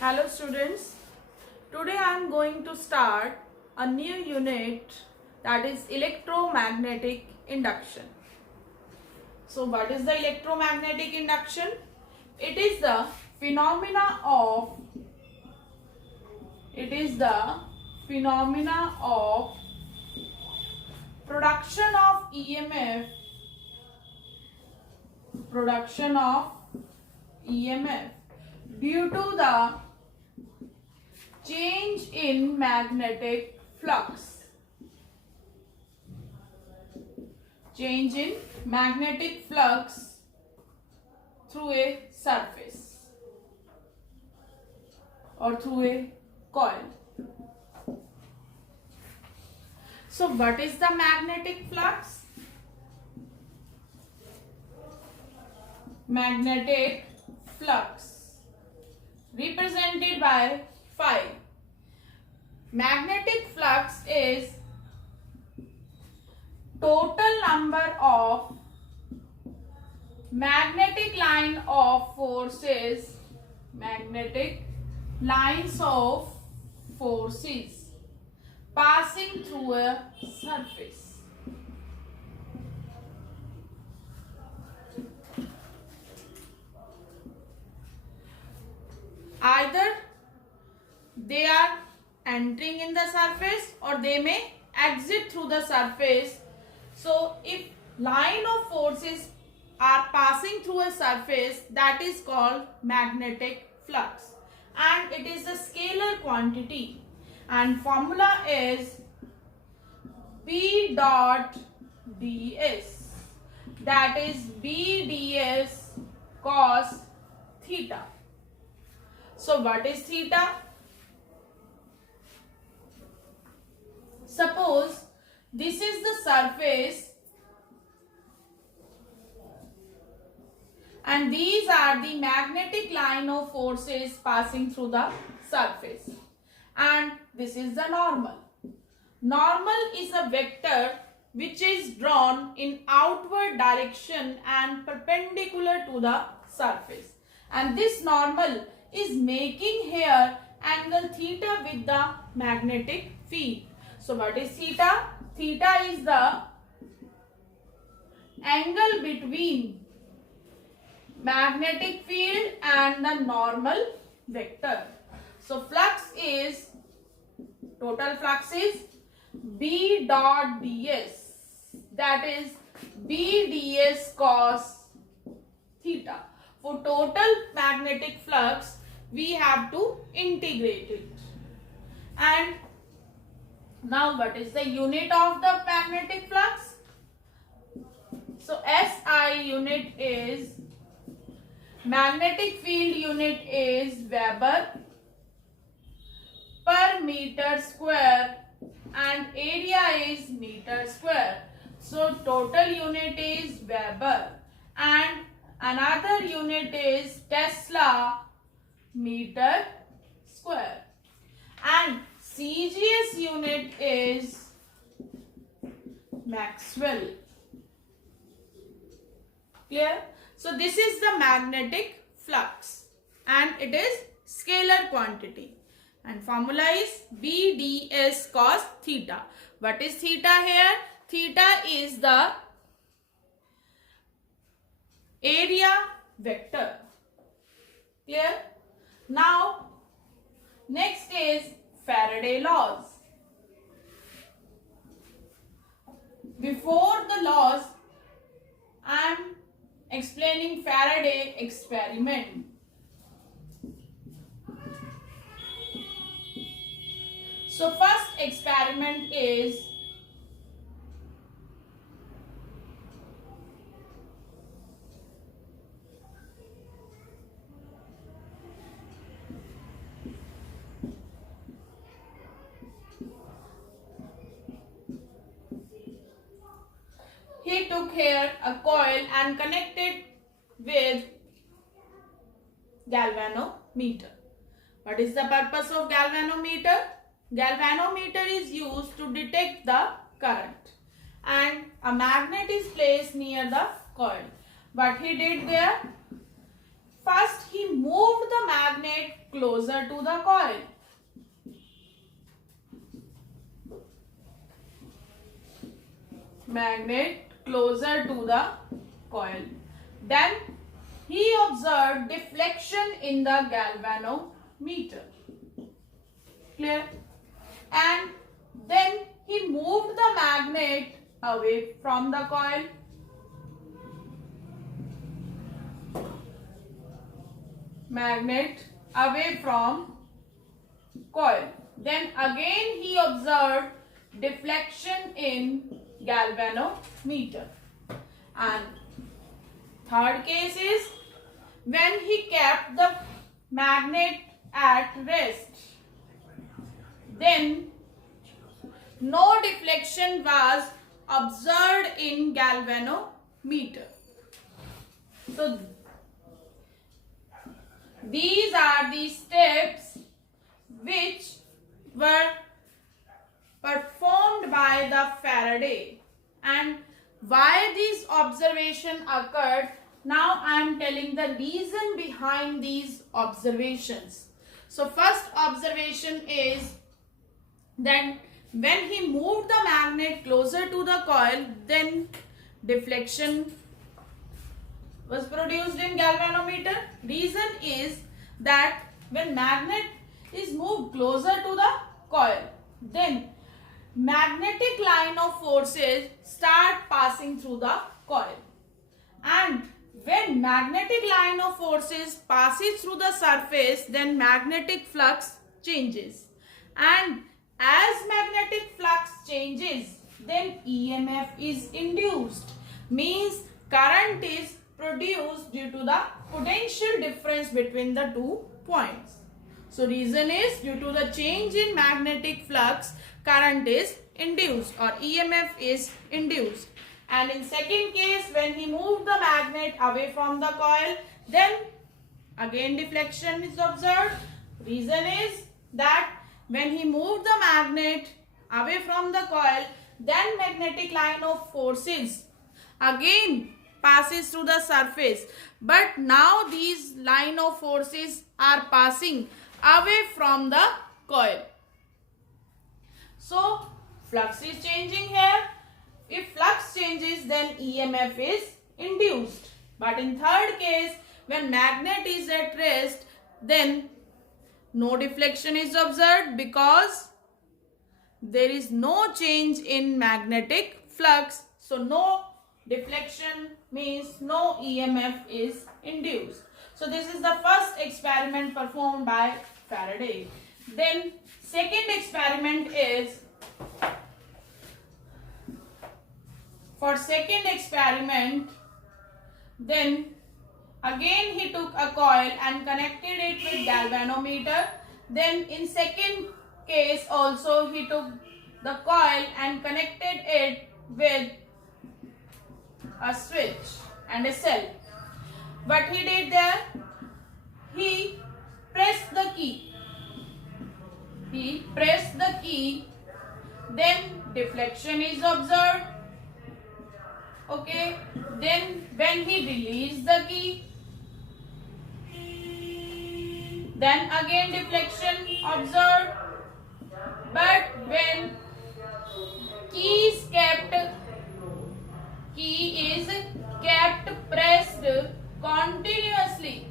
Hello students, today I am going to start a new unit, that is electromagnetic induction. So what is the electromagnetic induction? It is the phenomena of production of EMF due to the change in magnetic flux. Change in magnetic flux through a surface or through a coil. So what is the magnetic flux? Magnetic flux represented by phi. Magnetic flux is total number of magnetic line of forces, passing through a surface. Either they are entering in the surface or they may exit through the surface. So if line of forces are passing through a surface, that is called magnetic flux, and it is a scalar quantity, and formula is B dot ds, that is B ds cos theta. So what is theta? Suppose this is the surface and these are the magnetic line of forces passing through the surface, and this is the normal. Normal is a vector which is drawn in outward direction and perpendicular to the surface, and this normal is making here angle theta with the magnetic field. So what is theta? Theta is the angle between magnetic field and the normal vector. So total flux is B dot ds, that is B ds cos theta. For total magnetic flux, we have to integrate it. And now what is the unit of the magnetic flux? So SI unit is, magnetic field unit is Weber per meter square, and area is meter square. So total unit is Weber and another unit is Tesla meter square, and CGS unit is Maxwell. Clear? So this is the magnetic flux and it is scalar quantity, and formula is B ds cos theta. What is theta here? Theta is the area vector. Clear? Now next is Faraday laws. Before the laws, I am explaining Faraday experiment. So first experiment is he took here a coil and connected with galvanometer. What is the purpose of galvanometer? Galvanometer is used to detect the current, and a magnet is placed near the coil. What he did there? first he moved the magnet closer to the coil. Magnet closer to the coil. Then he observed deflection in the galvanometer. Clear? And then he moved the magnet away from the coil. Magnet away from coil. Then again he observed deflection in galvanometer. And third case is when he kept the magnet at rest, then no deflection was observed in galvanometer. So these are the steps which were performed by the Faraday, and why this observation occurred. Now I am telling the reason behind these observations. So first observation is that when he moved the magnet closer to the coil, then deflection was produced in galvanometer. Reason is that when magnet is moved closer to the coil, then magnetic line of forces start passing through the coil, and when magnetic line of forces passes through the surface, then magnetic flux changes, and as magnetic flux changes, then EMF is induced, means current is produced due to the potential difference between the 2 points. So reason is due to the change in magnetic flux, current is induced or EMF is induced. And in second case, when he moved the magnet away from the coil, then again deflection is observed. Reason is that when he moved the magnet away from the coil, then magnetic line of forces again passes through the surface, but now these line of forces are passing away from the coil. So flux is changing here. If flux changes, then EMF is induced. But in third case, when magnet is at rest, then no deflection is observed because there is no change in magnetic flux. So no deflection means no EMF is induced. So this is the first experiment performed by Faraday. Then second experiment is, for second experiment, then again he took a coil and connected it with galvanometer. Then in second case also he took the coil and connected it with a switch and a cell. What he did there? He pressed the key. He pressed the key. Then deflection is observed. Okay. Then when he released the key, then again deflection observed. But when key is kept pressed continuously,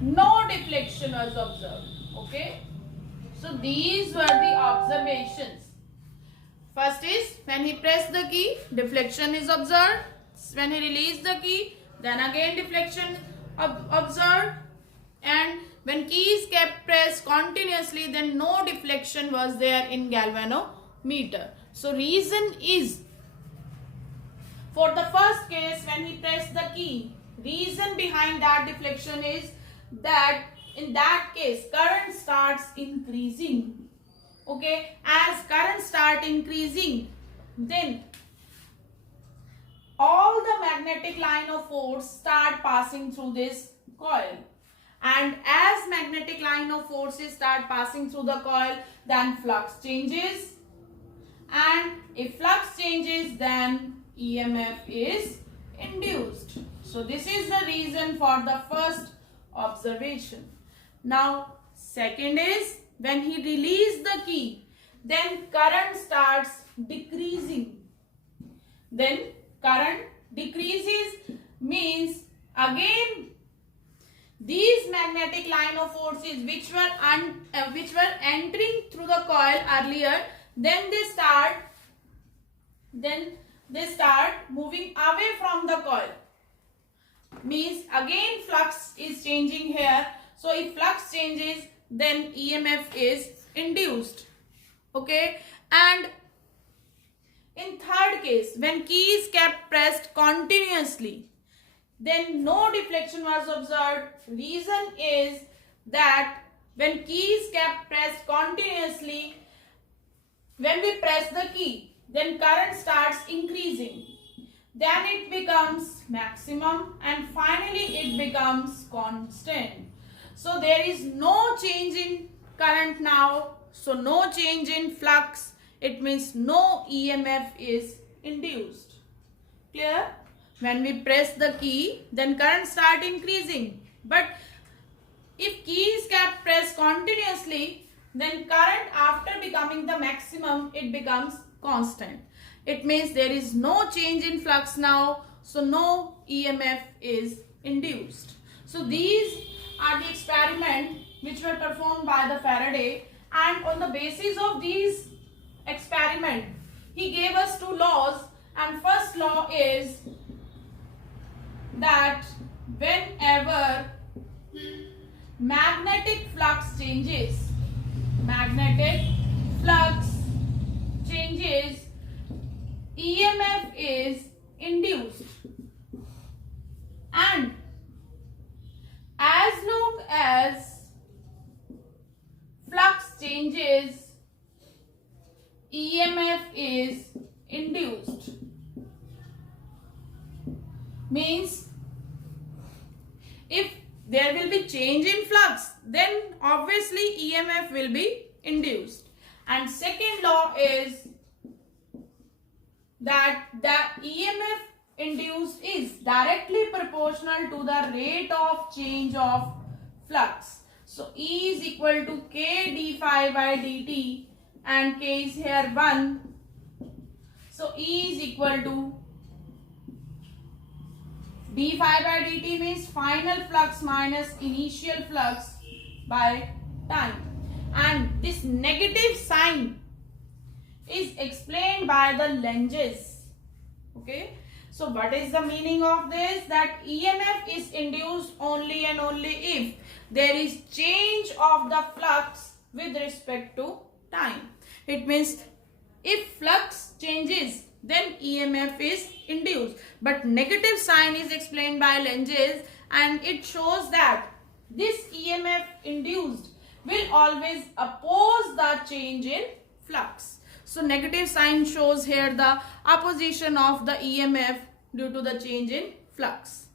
no deflection was observed. Okay. So these were the observations. First is when he pressed the key, deflection is observed. When he released the key, then again deflection observed. And when key is kept pressed continuously, then no deflection was there in galvanometer. So reason is, for the first case when he pressed the key, reason behind that deflection is that in that case current starts increasing. Okay, as current start increasing, then all the magnetic line of force start passing through this coil, and as magnetic line of forces start passing through the coil, then flux changes, and if flux changes, then EMF is induced. So this is the reason for the first observation. Now second is when he released the key, then current starts decreasing. Then current decreases means again these magnetic line of forces which were entering through the coil earlier, then they start moving away from the coil. Means again flux is changing here. So if flux changes, then EMF is induced. Okay, and in third case, when key is kept pressed continuously, then no deflection was observed. Reason is that when key is kept pressed continuously, when we press the key, then current starts increasing. Then it becomes maximum and finally it becomes constant. So there is no change in current now. So no change in flux. It means no EMF is induced. Clear? When we press the key, then current start increasing. But if key is kept pressed continuously, then current after becoming the maximum, it becomes constant. It means there is no change in flux now. So no EMF is induced. So these are the experiments which were performed by the Faraday, and on the basis of these experiments, he gave us two laws, and first law is that whenever magnetic flux changes, EMF is induced, and as long as flux changes, EMF is induced. Means if there will be change in flux, then obviously EMF will be induced. And second law is that the EMF induced is directly proportional to the rate of change of flux. So E is equal to K d phi by dt, and K is here 1. So E is equal to d phi by dt means final flux minus initial flux by time. And this negative sign is explained by the Lenz. Okay. So what is the meaning of this? That EMF is induced only and only if there is change of the flux with respect to time. It means if flux changes, then EMF is induced. But negative sign is explained by Lenz, and it shows that this EMF induced will always oppose the change in flux. So negative sign shows here the opposition of the EMF due to the change in flux.